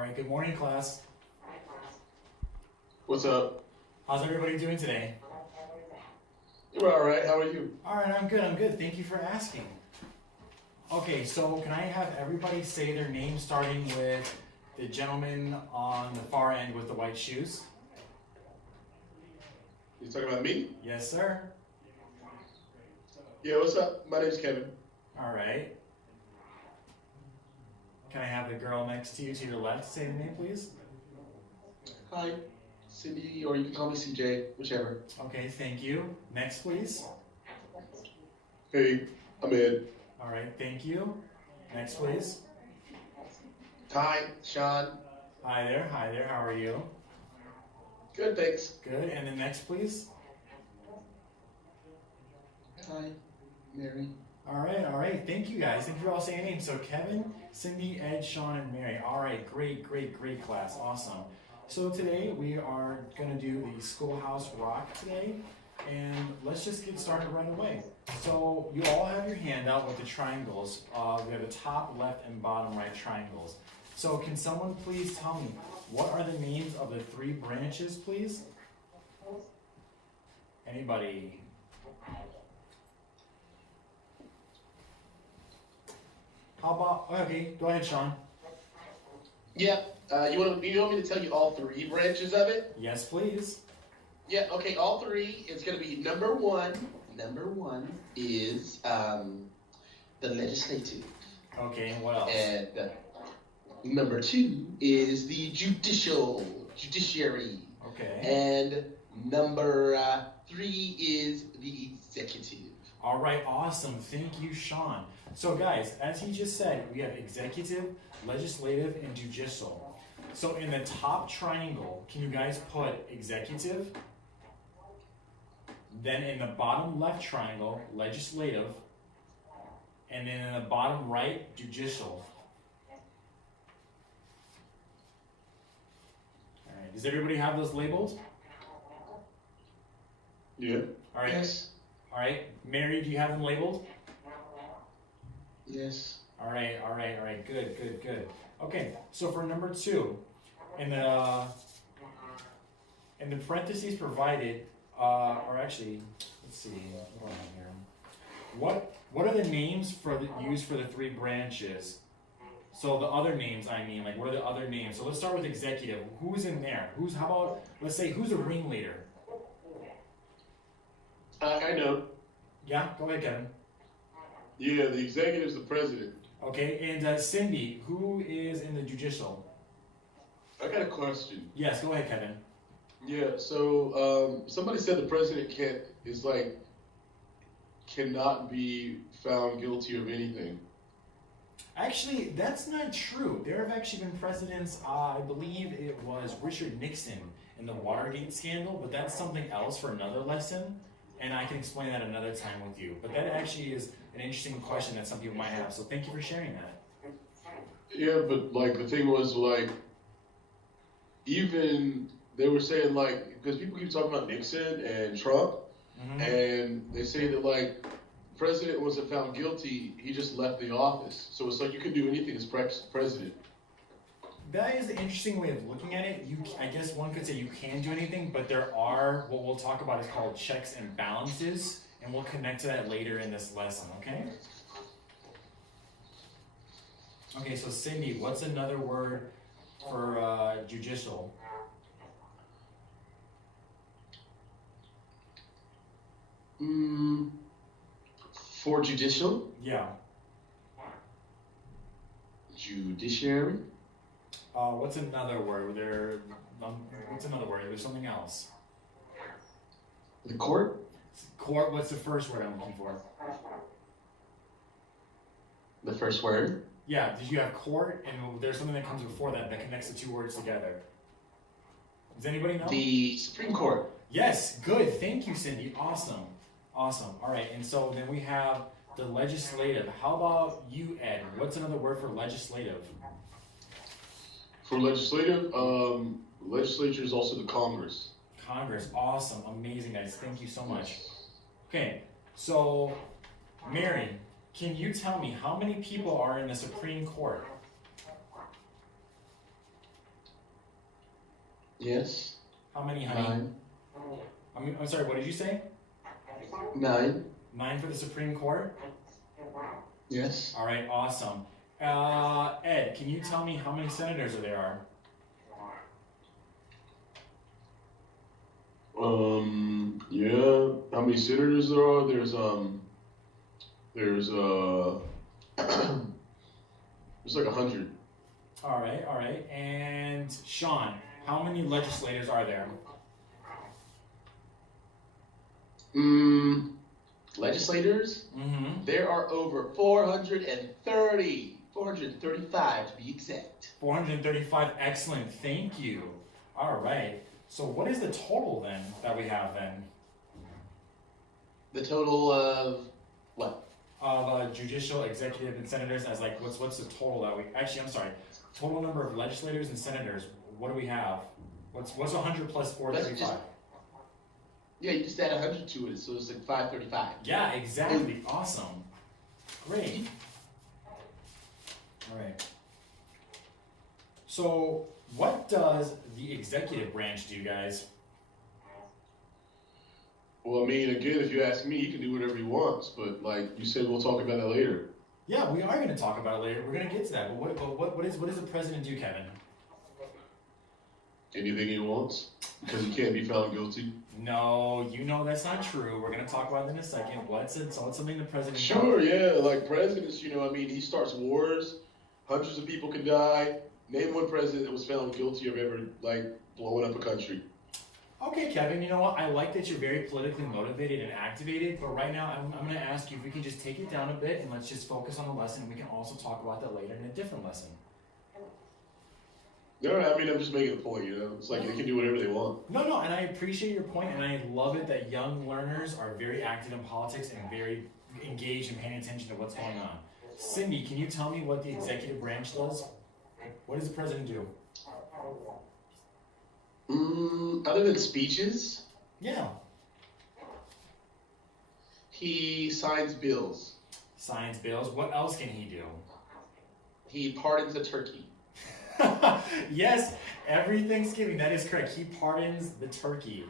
All right, good morning, class. What's up? How's everybody doing today? You're all right. How are you? All right, I'm good. Thank you for asking. Okay, so can I have everybody say their name starting with the gentleman on the far end with the white shoes? You talking about me? Yes, sir. Yeah, what's up? My name's Kevin. All right. Can I have the girl next to you to your left say the name, please? Hi, Cindy, or you can call me CJ, whichever. Okay, thank you. Next, please. Hey, I'm Ed. All right, thank you. Next, please. Hi, Sean. Hi there, how are you? Good, thanks. Good, and then next, please. Hi, Mary. All right. Thank you guys. Thank you for all saying names. So Kevin, Cindy, Ed, Sean, and Mary. All right, great class. Awesome. So today we are going to do the Schoolhouse Rock today, and let's just get started right away. So you all have your handout with the triangles. We have the top left and bottom right triangles. So can someone please tell me, what are the names of the three branches, please? Anybody? How about, okay, go ahead, Sean. Yeah, you want me to tell you all three branches of it? Yes, please. Yeah, okay, all three. It's going to be number one. Number one is the legislative. Okay, and what else? And number two is the judiciary. Okay. And number three is the executive. All right, awesome. Thank you, Sean. So guys, as he just said, we have executive, legislative, and judicial. So in the top triangle, can you guys put executive? Then in the bottom left triangle, legislative. And then in the bottom right, judicial. All right, does everybody have those labeled? Yeah. All right. Yes. All right, Mary, do you have them labeled? Yes. All right, good. Okay, so for number two, in the parentheses provided, or actually, let's see, what do I have here? What are the names used for the three branches? So the other names, I mean, like what are the other names? So let's start with executive. Who's in there? How about, let's say, who's a ringleader? I know. Yeah, go ahead, Kevin. Yeah, the executive is the president. Okay, and Cindy, who is in the judicial? I got a question. Yes, go ahead, Kevin. Yeah, so somebody said the president cannot be found guilty of anything. Actually, that's not true. There have actually been presidents, I believe it was Richard Nixon in the Watergate scandal, but that's something else for another lesson. And I can explain that another time with you. But that actually is an interesting question that some people might have. So thank you for sharing that. Yeah, but like the thing was like, even they were saying like, because people keep talking about Nixon and Trump, and they say that like, the president wasn't found guilty, he just left the office. So it's like you can do anything as president. That is an interesting way of looking at it. I guess one could say you can do anything, but there are, what we'll talk about is called checks and balances, and we'll connect to that later in this lesson, okay? Okay, so Cindy, what's another word for judicial? For judicial? Yeah. Judiciary? What's another word? What's another word? There's something else. The court? Court, what's the first word I'm looking for? The first word? Yeah, did you have court, and there's something that comes before that connects the two words together. Does anybody know? The Supreme Court. Yes, good. Thank you, Cindy. Awesome. All right, and so then we have the legislative. How about you, Ed? What's another word for legislative? For legislative, legislature is also the Congress. Congress, awesome, amazing, guys. Thank you so much. Okay, so Mary, can you tell me how many people are in the Supreme Court? Yes. How many, honey? 9. I'm sorry, what did you say? 9. 9 for the Supreme Court? Yes. All right, awesome. Ed, can you tell me how many senators there are? Yeah. How many senators there are? There's there's like 100. All right. And Sean, how many legislators are there? Legislators? Mm-hmm. There are over 430. 435 to be exact. 435, excellent, thank you. All right, so what is the total then that we have then? The total of what? Of judicial, executive, and senators as like, what's the total that we, actually, I'm sorry, total number of legislators and senators, what do we have? What's 100 plus 435? Yeah, you just add 100 to it, so it's like 535. Yeah, exactly, awesome. Great. All right. So, what does the executive branch do, guys? Well, I mean, again, if you ask me, he can do whatever he wants, but like you said, we'll talk about that later. Yeah, we are going to talk about it later. We're going to get to that. But what does the president do, Kevin? Anything he wants, because he can't be found guilty. No, you know that's not true. We're going to talk about it in a second. What's something the president does? Sure, yeah, like presidents, I mean, he starts wars, hundreds of people can die. Name one president that was found guilty of ever, like, blowing up a country. Okay, Kevin, you know what? I like that you're very politically motivated and activated, but right now I'm going to ask you if we can just take it down a bit and let's just focus on the lesson. We can also talk about that later in a different lesson. No, I mean, I'm just making a point, It's like they can do whatever they want. No, and I appreciate your point, and I love it that young learners are very active in politics and very engaged and paying attention to what's going on. Cindy, can you tell me what the executive branch does? What does the president do? Other than speeches, Yeah. he signs bills. Signs bills. What else can he do? He pardons a turkey. Yes, every Thanksgiving, that is correct. He pardons the turkey.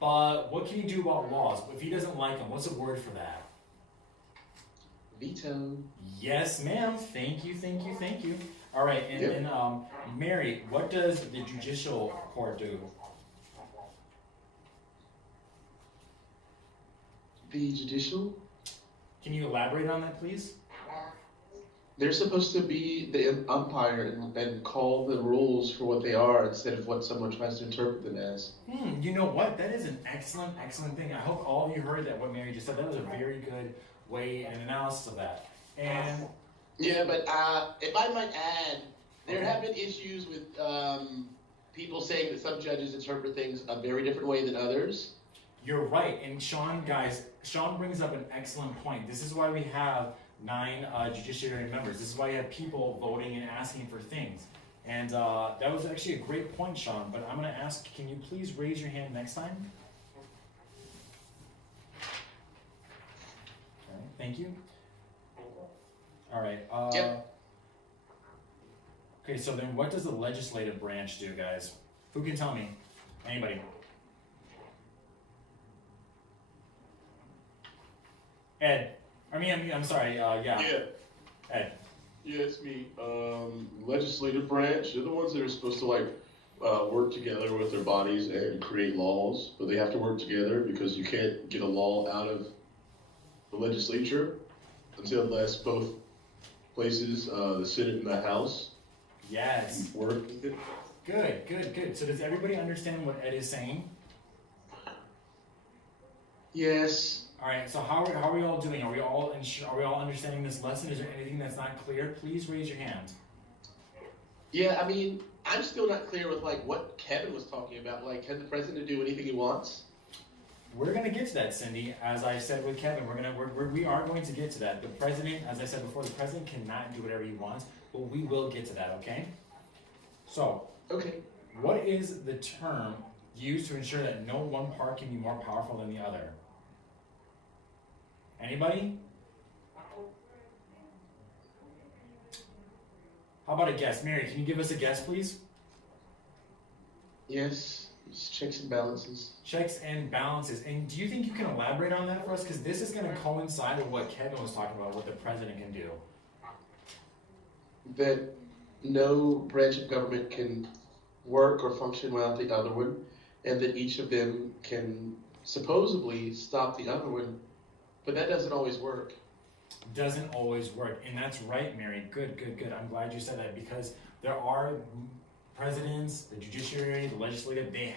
But what can he do about laws? If he doesn't like them, what's a word for that? Veto. Yes, ma'am. Thank you. All right, and Mary, what does the judicial court do? The judicial? Can you elaborate on that, please? They're supposed to be the umpire and call the rules for what they are instead of what someone tries to interpret them as. You know what? That is an excellent thing. I hope all of you heard that what Mary just said. That was a very good way and analysis of that. And yeah, but if I might add, there have been issues with people saying that some judges interpret things a very different way than others. You're right. And Sean brings up an excellent point. This is why we have 9 judiciary members. This is why you have people voting and asking for things. And that was actually a great point, Sean. But I'm going to ask, can you please raise your hand next time? Okay, thank you. All right. Yep. Okay, so then what does the legislative branch do, guys? Who can tell me? Anybody? Ed. I'm sorry, yeah. Ed. Yeah, it's me. Legislative branch, they're the ones that are supposed to work together with their bodies and create laws, but they have to work together because you can't get a law out of the legislature unless both places, the Senate and the House, Yes. work with it. Good. So does everybody understand what Ed is saying? Yes. All right. So how are we all doing? Are we all understanding this lesson? Is there anything that's not clear? Please raise your hand. Yeah, I mean, I'm still not clear with what Kevin was talking about. Can the president do anything he wants? We're gonna get to that, Cindy. As I said with Kevin, we are going to get to that. The president, as I said before, the president cannot do whatever he wants, but we will get to that. Okay. So. Okay. What is the term used to ensure that no one part can be more powerful than the other? Anybody? How about a guess? Mary, can you give us a guess, please? Yes. Just checks and balances. Checks and balances. And do you think you can elaborate on that for us? Because this is going to coincide with what Kevin was talking about, what the president can do. That no branch of government can work or function without the other one, and that each of them can supposedly stop the other one, but that doesn't always work. Doesn't always work. And that's right, Mary. Good. I'm glad you said that, because there are presidents, the judiciary, the legislative, they have